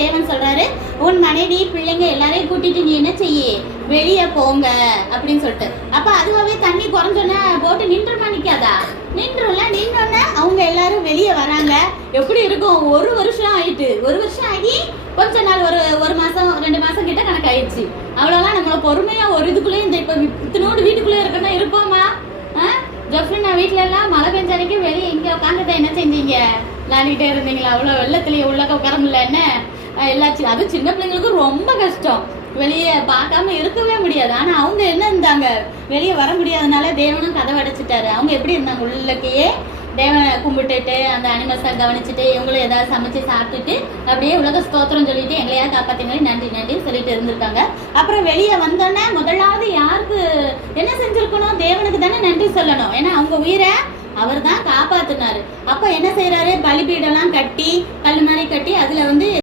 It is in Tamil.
தேவன் சொல்றாரு, உன் மனைவி பிள்ளைங்க எல்லாரையும் கூட்டிட்டு நீ என்ன செய்ய, வெளியே போங்க அப்படின்னு சொல்லிட்டு. அப்ப அதுவாவே தண்ணி குறைஞ்சோன்னா போட்டு நின்றுமா, நிக்காதா? நின்றும்ல. நின்னோன்னா அவங்க எல்லாரும் வெளியே வராங்க. எப்படி இருக்கும்? 1 வருஷம் ஆயிட்டு. 1 வருஷம் ஆகி கொஞ்ச நாள், ஒரு மாசம் 2 மாசம் கிட்ட கணக்கு ஆயிடுச்சு. அவ்வளவுதான். நம்மள பொறுமையா ஒரு இதுக்குள்ளேயே இந்த இப்ப இத்தனோடு வீட்டுக்குள்ளே இருக்கணும் இருப்போமா? ஜொஃப்ரினா வீட்டுல எல்லாம் மழை பெஞ்ச அன்னைக்கு வெளியே இங்க உட்காந்துதான் என்ன செஞ்சீங்க? விளையாடிட்டே இருந்தீங்களா? அவ்வளவு வெள்ளத்திலேயே உள்ள உட்கார முடியல என்ன? எல்லாச்சும் அது சின்ன பிள்ளைங்களுக்கு ரொம்ப கஷ்டம். வெளியே பார்க்காம இருக்கவே முடியாது. ஆனா அவங்க என்ன இருந்தாங்க, வெளியே வர முடியாதனால தேவனும் கதவை அடைச்சிட்டாரு. அவங்க எப்படி இருந்தாங்க? உள்ளக்கையே தேவனை கும்பிட்டுட்டு அந்த அனிமல்ஸை கவனிச்சுட்டு இவங்களும் ஏதாவது சமைச்சு சாப்பிட்டுட்டு அப்படியே உலக ஸ்தோத்திரம் சொல்லிட்டு எங்களையா காப்பாத்திங்களே நன்றி நன்றின்னு சொல்லிட்டு இருந்திருக்காங்க. அப்புறம் வெளியே வந்தோன்னே முதலாவது யாருக்கு என்ன செஞ்சிருக்கணும்? தேவனுக்கு தானே நன்றி சொல்லணும். ஏன்னா அவங்க உயிரை அவர் தான் காப்பாத்தினாரு. அப்ப என்ன செய்யறாரு? பலிபீடெல்லாம் கட்டி, கல் மாதிரி கட்டி அதுல